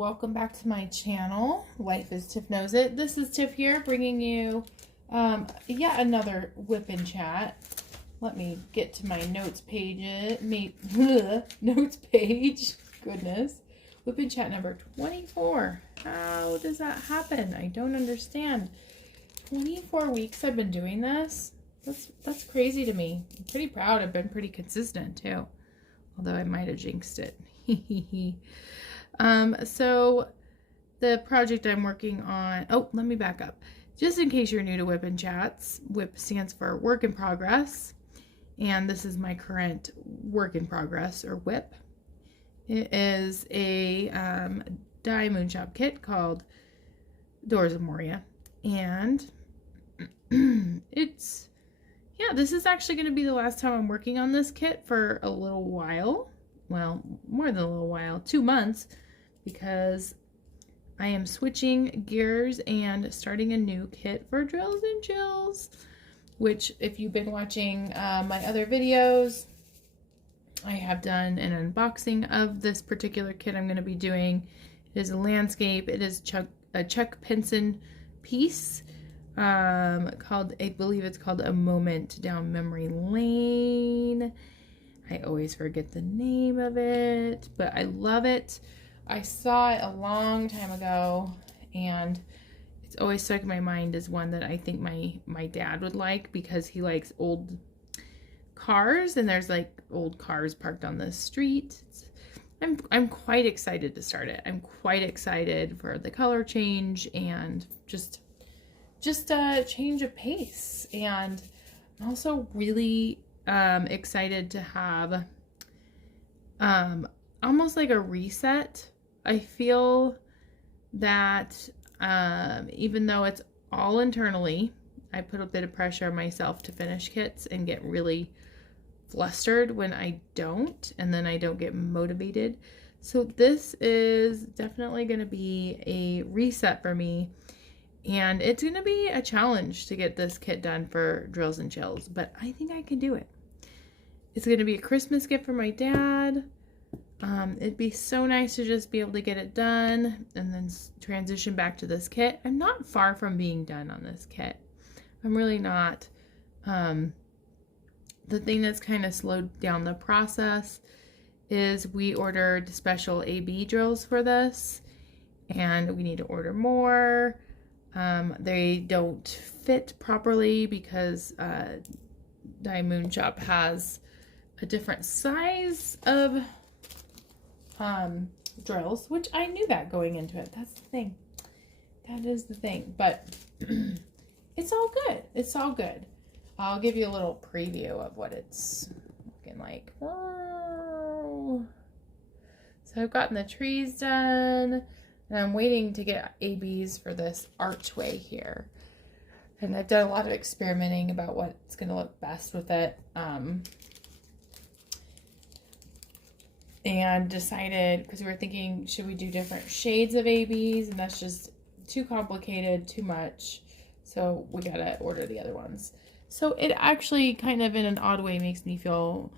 welcome back to my channel. Life is Tiff Knows It. This is Tiff here, bringing you yet another WIP and Chat. Let me get to my notes page. Notes page. Goodness. WIP and Chat number 24. How does that happen? I don't understand. 24 weeks I've been doing this. That's crazy to me. I'm pretty proud. I've been pretty consistent too. Although I might have jinxed it. So the project I'm working on, let me back up. Just in case you're new to WIP and Chats, WIP stands for Work in Progress. And this is my current work in progress, or WIP. It is a dye moon shop kit called Doors of Moria. And this is actually going to be the last time I'm working on this kit for a little while. Well, more than a little while, 2 months, because I am switching gears and starting a new kit for Drills and Chills, which if you've been watching my other videos, I have done an unboxing of this particular kit I'm going to be doing. It is a landscape. It is a Chuck Pinson piece called, I believe it's called A Moment Down Memory Lane. I always forget the name of it, but I love it. I saw it a long time ago, and it's always stuck in my mind as one that I think my dad would like, because he likes old cars, and there's like old cars parked on the street. I'm quite excited to start it. I'm quite excited for the color change and just a change of pace. And I'm also really excited to have almost like a reset. I feel that even though it's all internally, I put a bit of pressure on myself to finish kits and get really flustered when I don't, and then I don't get motivated. So this is definitely going to be a reset for me, and it's going to be a challenge to get this kit done for Drills and Chills, but I think I can do it. It's going to be a Christmas gift for my dad. It'd be so nice to just be able to get it done and then transition back to this kit. I'm not far from being done on this kit. I'm really not. The thing that's kind of slowed down the process is we ordered special AB drills for this, and we need to order more. They don't fit properly because Dye Moon Shop has a different size of drills, which I knew that going into it. That's the thing. That is the thing. But it's all good. It's all good. I'll give you a little preview of what it's looking like. So I've gotten the trees done, and I'm waiting to get ABs for this archway here. And I've done a lot of experimenting about what's going to look best with it. And decided, because we were thinking, should we do different shades of ABs? And that's just too complicated, too much. So we got to order the other ones. So it actually kind of in an odd way makes me feel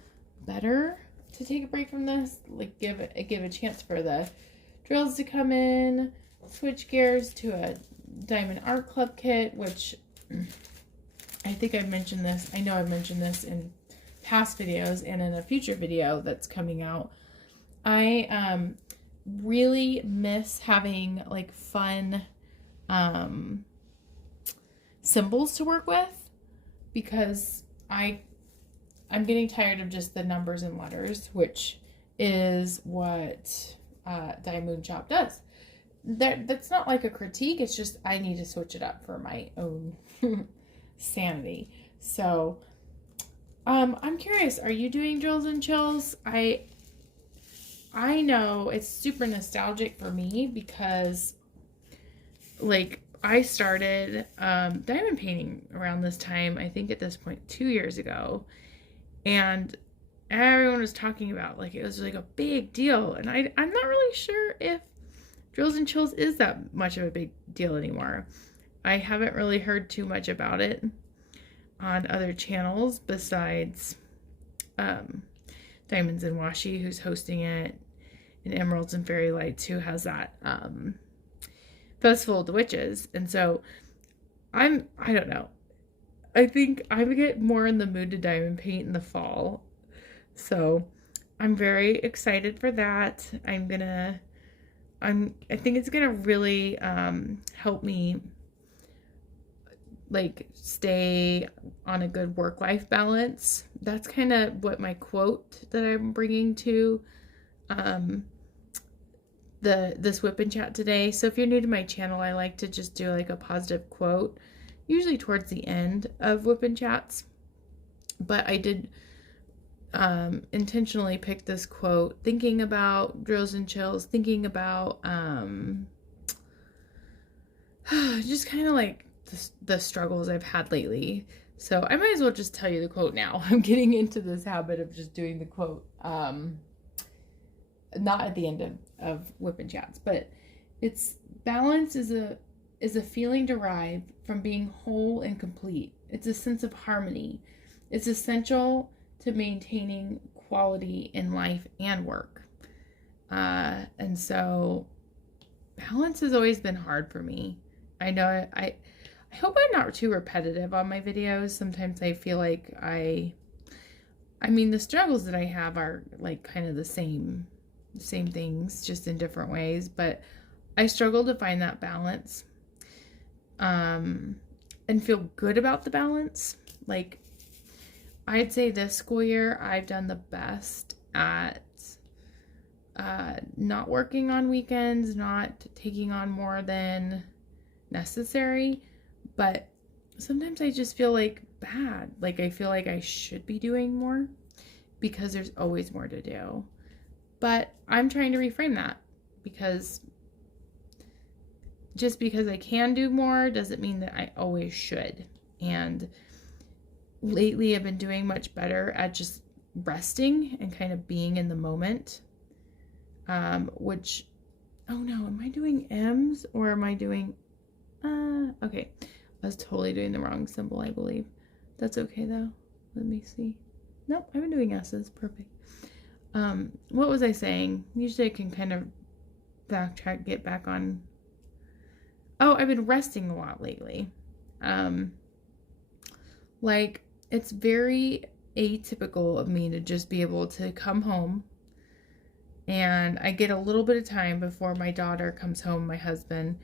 better to take a break from this. Like give a chance for the drills to come in, switch gears to a Diamond Art Club kit, which I think I've mentioned this. I know I've mentioned this in past videos and in a future video that's coming out. I really miss having like fun symbols to work with, because I'm getting tired of just the numbers and letters, which is what Dye Moon Shop does. That's not like a critique. It's just I need to switch it up for my own sanity. So I'm curious, are you doing Drills and Chills? I know it's super nostalgic for me because like I started diamond painting around this time, I think at this point 2 years ago, and everyone was talking about, like, it was like a big deal, and I'm not really sure if Drills and Chills is that much of a big deal anymore. I haven't really heard too much about it on other channels besides Diamonds and Washi, who's hosting it, in Emeralds and Fairy Lights, who has that Festival of the Witches. And so I don't know. I think I would get more in the mood to diamond paint in the fall. So I'm very excited for that. I think it's gonna really help me like stay on a good work-life balance. That's kind of what my quote that I'm bringing to this WIP and Chat today. So if you're new to my channel, I like to just do like a positive quote, usually towards the end of WIP and Chats. But I did intentionally pick this quote, thinking about drills and chills, thinking about just kind of like the struggles I've had lately. So I might as well just tell you the quote now. I'm getting into this habit of just doing the quote, not at the end of WIP and Chats, but it's balance is a feeling derived from being whole and complete. It's a sense of harmony. It's essential to maintaining quality in life and work. And so balance has always been hard for me. I know I hope I'm not too repetitive on my videos. Sometimes I feel like I mean, the struggles that I have are like kind of the same things, just in different ways, but I struggle to find that balance, and feel good about the balance. Like, I'd say this school year, I've done the best at not working on weekends, not taking on more than necessary, but sometimes I just feel like bad. Like, I feel like I should be doing more because there's always more to do. But I'm trying to reframe that, because just because I can do more doesn't mean that I always should. And lately I've been doing much better at just resting and kind of being in the moment. Which, oh no, am I doing M's or am I doing, okay. I was totally doing the wrong symbol, I believe. That's okay though. Let me see. Nope, I've been doing S's. Perfect. What was I saying? Usually I can kind of backtrack, get back on. Oh, I've been resting a lot lately. Like, it's very atypical of me to just be able to come home, and I get a little bit of time before my daughter comes home, my husband,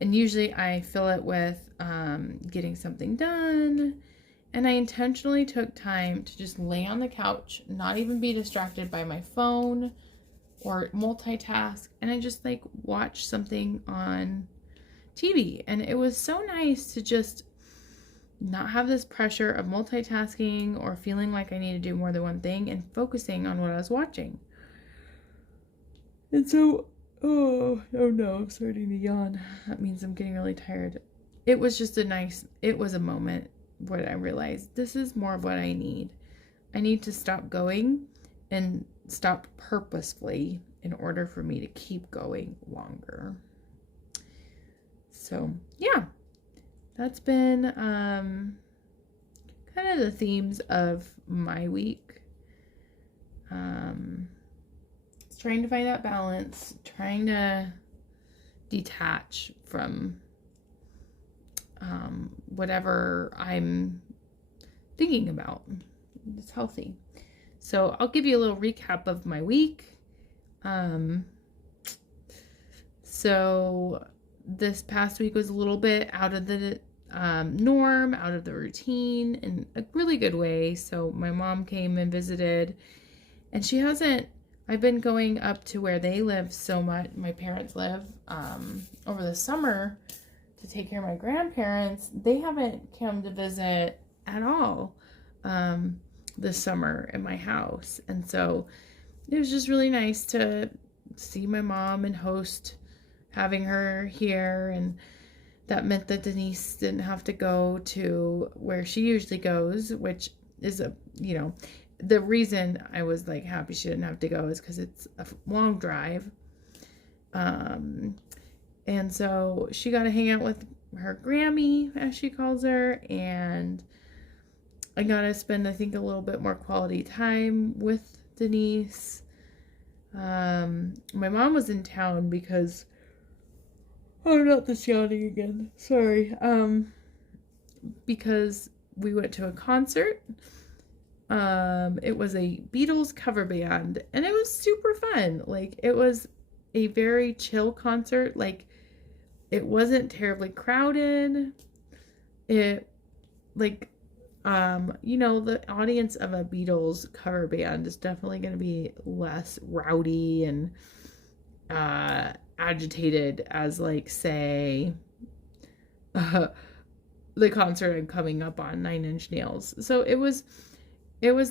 and usually I fill it with getting something done. And I intentionally took time to just lay on the couch, not even be distracted by my phone or multitask, and I just like watch something on TV. And it was so nice to just not have this pressure of multitasking or feeling like I need to do more than one thing, and focusing on what I was watching. And so, oh no, I'm starting to yawn. That means I'm getting really tired. It was just it was a moment where I realized this is more of what I need. I need to stop going and stop purposefully in order for me to keep going longer. So yeah, that's been kind of the themes of my week. It's trying to find that balance, trying to detach from whatever I'm thinking about. It's healthy. So I'll give you a little recap of my week. So this past week was a little bit out of the norm, out of the routine, in a really good way. So my mom came and visited, and I've been going up to where they live so much, my parents live, over the summer to take care of my grandparents. They haven't come to visit at all this summer at my house. And so it was just really nice to see my mom and host having her here. And that meant that Denise didn't have to go to where she usually goes, which is the reason I was like happy she didn't have to go is because it's a long drive. And so she got to hang out with her Grammy, as she calls her, and I got to spend, I think, a little bit more quality time with Denise. My mom was in town because, oh, not this yawning again. Sorry. Because we went to a concert. It was a Beatles cover band, and it was super fun. Like, it was a very chill concert. Like, it wasn't terribly crowded. It, like, the audience of a Beatles cover band is definitely going to be less rowdy and agitated as, like, say, the concert I'm coming up on, 9 Inch Nails. So it was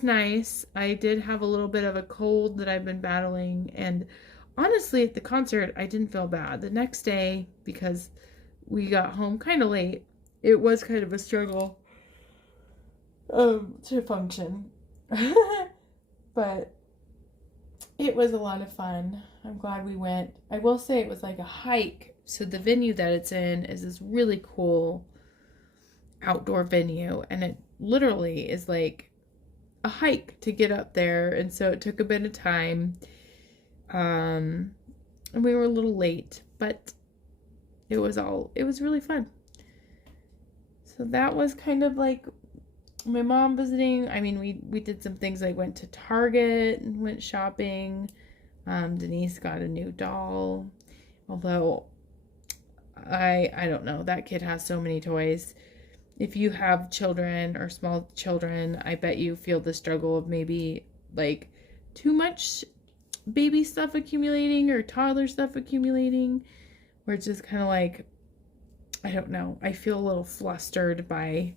nice. I did have a little bit of a cold that I've been battling, and honestly, at the concert, I didn't feel bad. The next day, because we got home kind of late, it was kind of a struggle to function. But it was a lot of fun. I'm glad we went. I will say it was like a hike. So the venue that it's in is this really cool outdoor venue, and it literally is like a hike to get up there, and so it took a bit of time. And we were a little late, but it was really fun. So that was kind of like my mom visiting. I mean, we did some things, like went to Target and went shopping. Denise got a new doll, although I don't know, that kid has so many toys. If you have children or small children, I bet you feel the struggle of maybe like too much baby stuff accumulating or toddler stuff accumulating, where it's just kind of like, I don't know, I feel a little flustered by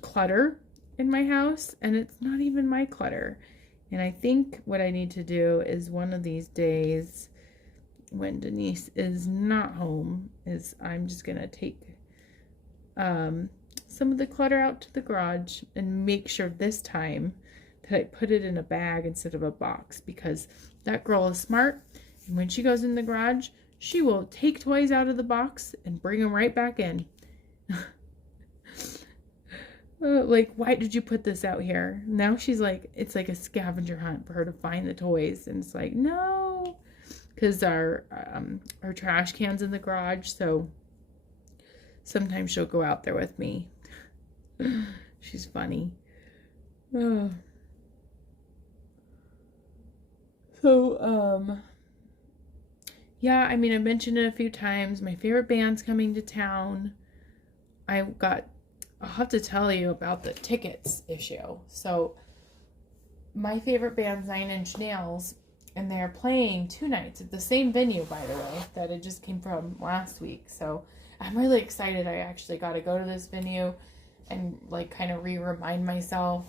clutter in my house, and it's not even my clutter. And I think what I need to do is, one of these days when Denise is not home, is I'm just gonna take some of the clutter out to the garage and make sure this time that I put it in a bag instead of a box, because that girl is smart, and when she goes in the garage, she will take toys out of the box and bring them right back in. Like, why did you put this out here? Now she's like, it's like a scavenger hunt for her to find the toys, and it's like, no, because our trash can's in the garage, so sometimes she'll go out there with me. She's funny. So, yeah, I mean, I mentioned it a few times. My favorite band's coming to town. I'll have to tell you about the tickets issue. So, my favorite band's 9 Inch Nails, and they're playing 2 nights at the same venue, by the way, that it just came from last week. So, I'm really excited. I actually got to go to this venue and, like, kind of remind myself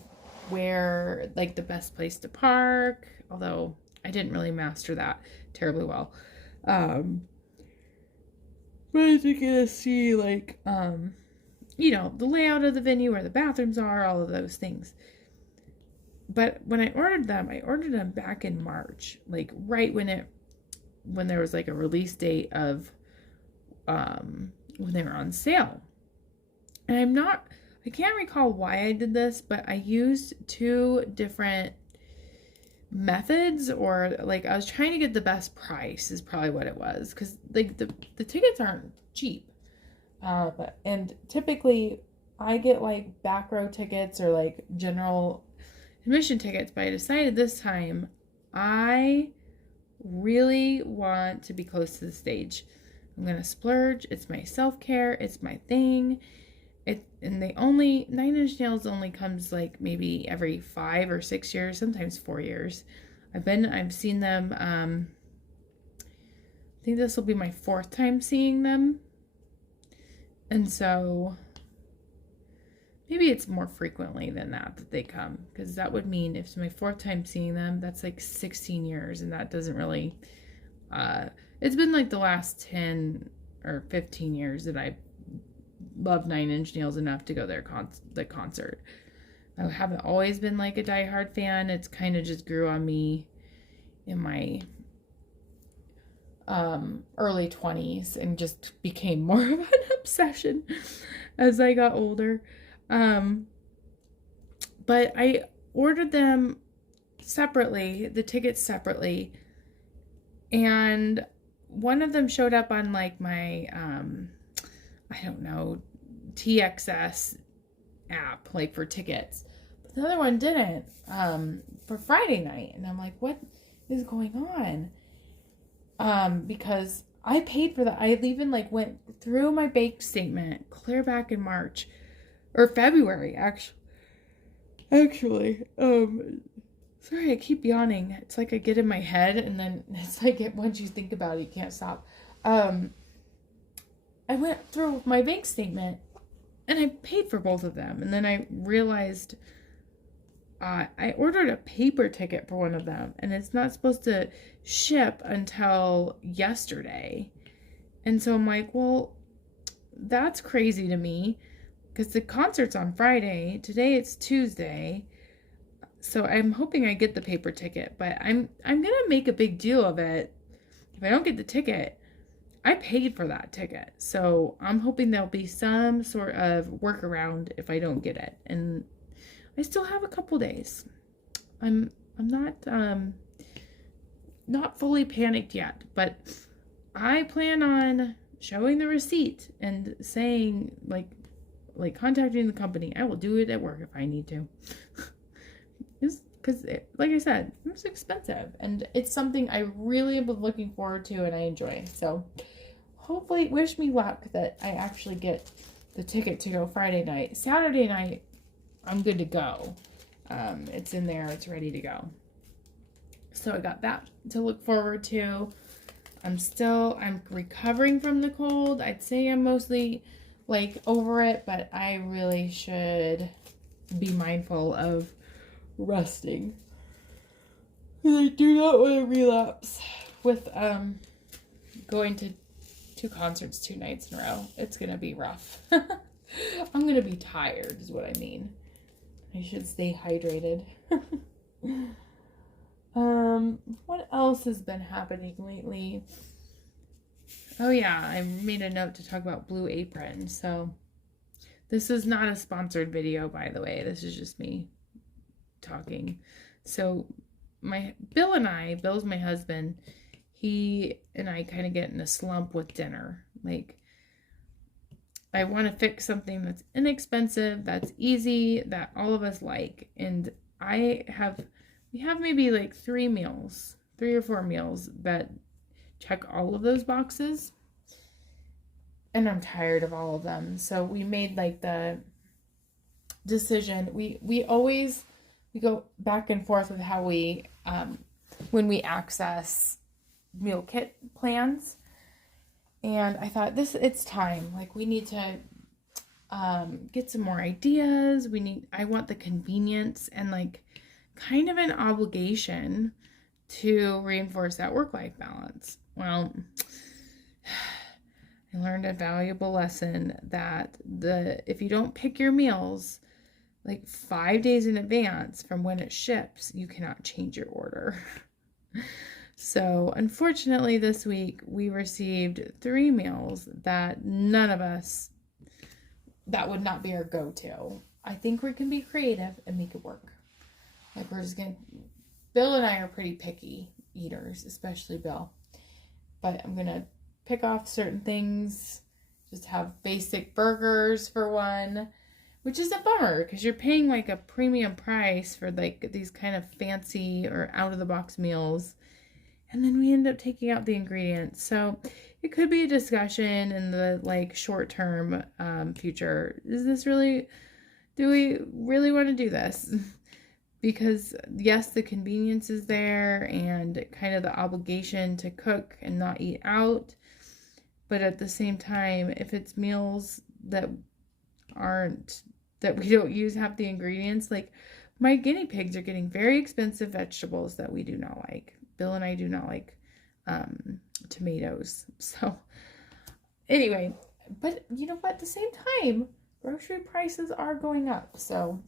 where, like, the best place to park, although I didn't really master that terribly well. But I did get to see, like, the layout of the venue, where the bathrooms are, all of those things. But when I ordered them back in March, like right when there was like a release date of when they were on sale. And I can't recall why I did this, but I used 2 different methods, or like I was trying to get the best price is probably what it was, because like the tickets aren't cheap. And typically I get like back row tickets or like general admission tickets, but I decided this time I really want to be close to the stage. I'm gonna splurge. It's my self-care. It's my thing. And 9 Inch Nails only comes like maybe every 5 or 6 years, sometimes 4 years. I've seen them. I think this will be my 4th time seeing them. And so maybe it's more frequently than that they come, because that would mean if it's my 4th time seeing them, that's like 16 years, and that doesn't really, it's been like the last 10 or 15 years that I love 9 Inch Nails enough to go to the concert. I haven't always been like a diehard fan. It's kind of just grew on me in my early 20s and just became more of an obsession as I got older. But I ordered them separately, the tickets separately, and one of them showed up on like my, I don't know, TXS app, like for tickets. But the other one didn't, for Friday night. And I'm like, what is going on? Because I paid for that. I even like went through my bank statement clear back in March or February, actually. Sorry, I keep yawning. It's like I get in my head and then it's like once you think about it, you can't stop. I went through my bank statement and I paid for both of them. And then I realized I ordered a paper ticket for one of them and it's not supposed to ship until yesterday. And so I'm like, well, that's crazy to me because the concert's on Friday. Today it's Tuesday. So I'm hoping I get the paper ticket, but I'm going to make a big deal of it. If I don't get the ticket, I paid for that ticket. So I'm hoping there'll be some sort of workaround if I don't get it. And I still have a couple days. I'm not fully panicked yet, but I plan on showing the receipt and saying like contacting the company. I will do it at work if I need to. Because like I said, it's expensive and it's something I really have been looking forward to and I enjoy. So hopefully, wish me luck that I actually get the ticket to go Friday night. Saturday night, I'm good to go. It's in there. It's ready to go. So I got that to look forward to. I'm recovering from the cold. I'd say I'm mostly like over it, but I really should be mindful of resting. I do not want to relapse with going to 2 concerts 2 nights in a row. It's gonna be rough. I'm gonna be tired is what I mean. I should stay hydrated. What else has been happening lately? Oh yeah, I made a note to talk about Blue Apron. So this is not a sponsored video, by the way. This is just me talking. So Bill's my husband. He and I kind of get in a slump with dinner. Like, I want to fix something that's inexpensive, that's easy, that all of us like. And we have maybe like 3 or 4 meals that check all of those boxes. And I'm tired of all of them. So we made like the decision. We go back and forth with how we, when we access meal kit plans. And I thought it's time. Like, we need to get some more ideas. I want the convenience and like kind of an obligation to reinforce that work-life balance. Well, I learned a valuable lesson that if you don't pick your meals like 5 days in advance from when it ships, you cannot change your order. So unfortunately this week we received 3 meals that that would not be our go-to. I think we can be creative and make it work. Like, Bill and I are pretty picky eaters, especially Bill. But I'm going to pick off certain things, just have basic burgers for one, which is a bummer because you're paying like a premium price for like these kind of fancy or out-of-the-box meals. And then we end up taking out the ingredients. So it could be a discussion in the like short-term future. Do we really want to do this? Because yes, the convenience is there and kind of the obligation to cook and not eat out. But at the same time, if it's meals that we don't use half the ingredients, like my guinea pigs are getting very expensive vegetables that we do not like. Bill and I do not like tomatoes. So anyway, but you know what? At the same time, grocery prices are going up. So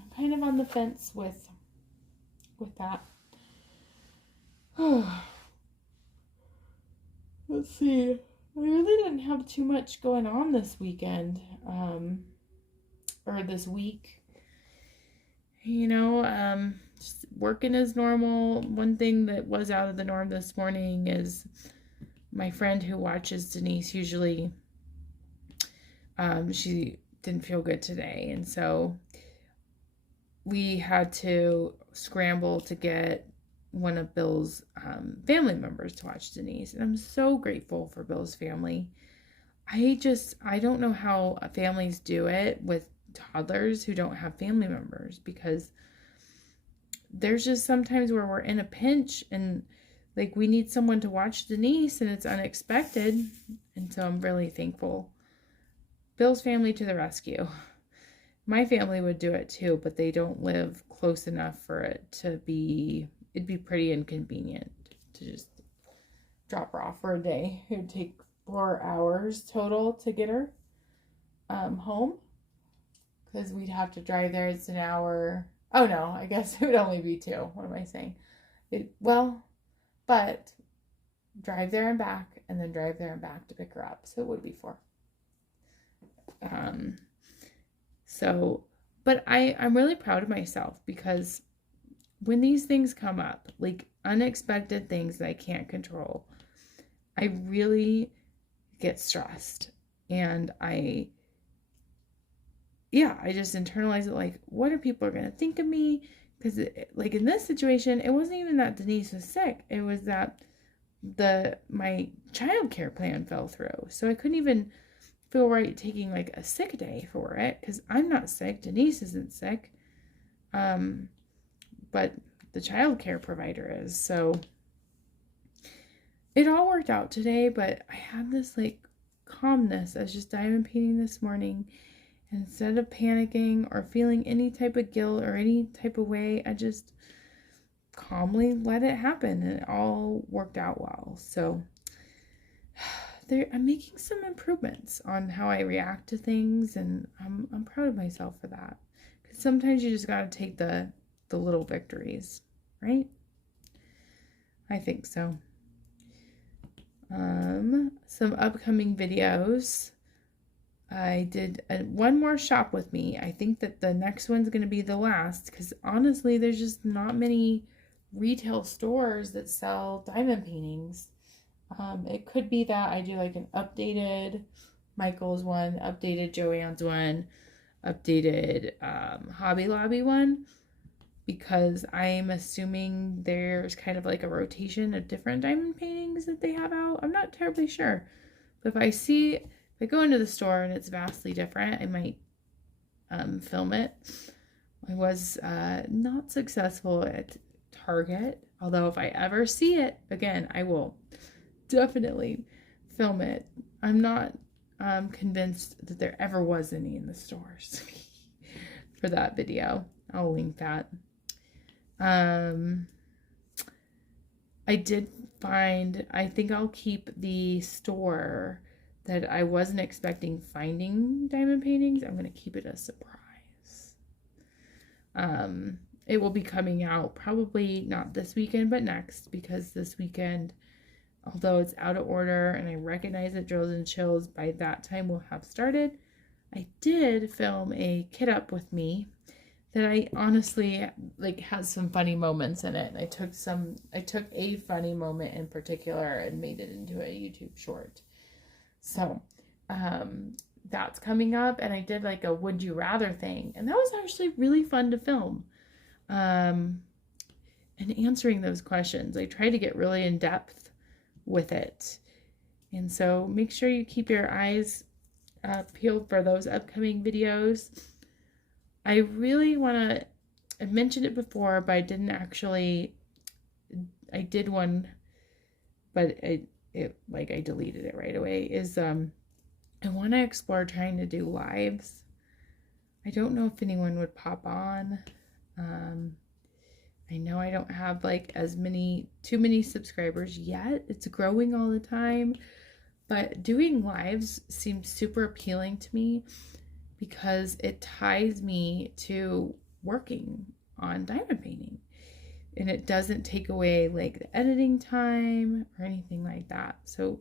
I'm kind of on the fence with that. Let's see. I really didn't have too much going on this weekend, or this week. just working as normal. One thing that was out of the norm this morning is my friend who watches Denise usually, she didn't feel good today. And so we had to scramble to get one of Bill's family members to watch Denise. And I'm so grateful for Bill's family. I don't know how families do it with toddlers who don't have family members, because there's just sometimes where we're in a pinch and like we need someone to watch Denise and it's unexpected. And so I'm really thankful. Bill's family to the rescue. My family would do it too, but they don't live close enough for it to be, it'd be pretty inconvenient to just drop her off for a day. It would take 4 hours total to get her home, because we'd have to drive there. It's an hour. Oh no, I guess it would only be 2. What am I saying? But drive there and back, and then drive there and back to pick her up. So it would be 4. But I'm really proud of myself, because when these things come up, like unexpected things that I can't control, I really get stressed. And I just internalize it, like, what are people going to think of me? Because like in this situation, it wasn't even that Denise was sick. It was that my childcare plan fell through. So I couldn't even feel right taking like a sick day for it, because I'm not sick. Denise isn't sick. But the childcare provider is. So it all worked out today, but I had this like calmness. I was just diamond painting this morning. And instead of panicking or feeling any type of guilt or any type of way, I just calmly let it happen, and it all worked out well. So I'm making some improvements on how I react to things, and I'm proud of myself for that. Because sometimes you just got to take the little victories, right? I think so. Some upcoming videos. I did one more shop with me. I think that the next one's going to be the last, because honestly, there's just not many retail stores that sell diamond paintings. It could be that I do like an updated Michael's one, updated Joann's one, updated Hobby Lobby one, because I'm assuming there's kind of like a rotation of different diamond paintings that they have out. I'm not terribly sure, but if I go into the store and it's vastly different, I might film it. I was not successful at Target, although if I ever see it again, I will definitely film it. I'm not convinced that there ever was any in the stores for that video. I'll link that. I did find, I think I'll keep the store that I wasn't expecting finding diamond paintings. I'm going to keep it a surprise. It will be coming out probably not this weekend, but next, because this weekend, although it's out of order and I recognize that Drills and Chills by that time will have started, I did film a kit up with me that I honestly like has some funny moments in it. I took a funny moment in particular and made it into a YouTube short. So that's coming up, and I did like a would you rather thing, and that was actually really fun to film. And answering those questions, I try to get really in depth with it. And so make sure you keep your eyes peeled for those upcoming videos. I really want to, I mentioned it before, but I didn't actually, I did one, but I deleted it right away, is I want to explore trying to do lives. I don't know if anyone would pop on. I know I don't have like too many subscribers yet. It's growing all the time, but doing lives seems super appealing to me, because it ties me to working on diamond painting, and it doesn't take away like the editing time or anything like that. So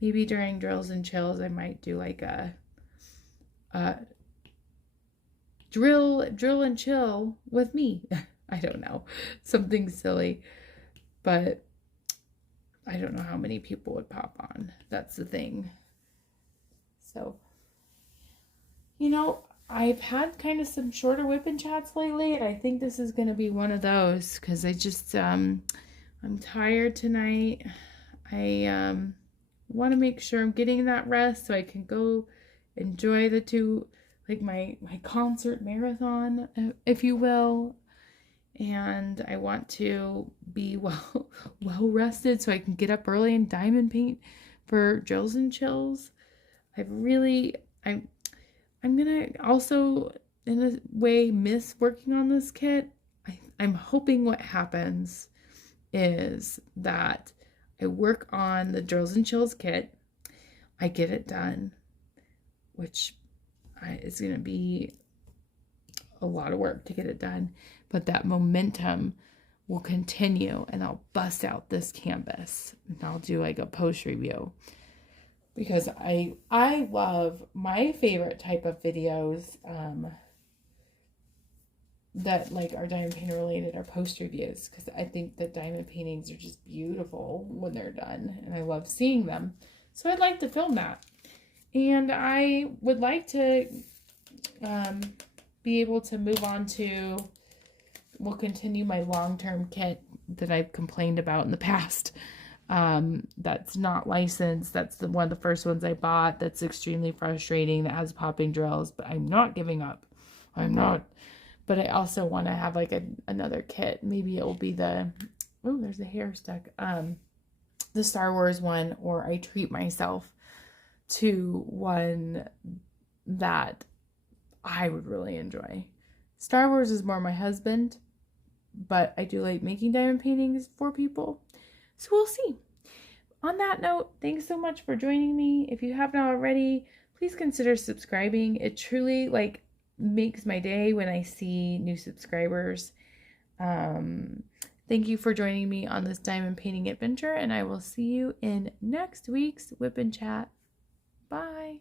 maybe during Drills and Chills, I might do like a drill and chill with me. I don't know, something silly, but I don't know how many people would pop on. That's the thing. So, you know, I've had kind of some shorter WIP and chats lately, and I think this is going to be one of those because I just, I'm tired tonight. I want to make sure I'm getting that rest so I can go enjoy the two, like my concert marathon, if you will. And I want to be well rested so I can get up early and diamond paint for drills and chills. I'm gonna also in a way miss working on this kit. I'm hoping what happens is that I work on the drills and chills kit, I get it done, which is gonna be a lot of work to get it done, but that momentum will continue and I'll bust out this canvas and I'll do like a post review because I love my favorite type of videos that like are diamond painting related are post reviews because I think that diamond paintings are just beautiful when they're done and I love seeing them. So I'd like to film that, and I would like to be able to move on to, we'll continue my long-term kit that I've complained about in the past. That's not licensed. That's one of the first ones I bought. That's extremely frustrating. That has popping drills, but I'm not giving up. I'm not. But I also want to have like another kit. Maybe it will be the, oh, there's a hair stuck. The Star Wars one, or I treat myself to one that I would really enjoy. Star Wars is more my husband, but I do like making diamond paintings for people. So we'll see. On that note, thanks so much for joining me. If you have not already, please consider subscribing. It truly like makes my day when I see new subscribers. Thank you for joining me on this diamond painting adventure, and I will see you in next week's WIP and Chat. Bye.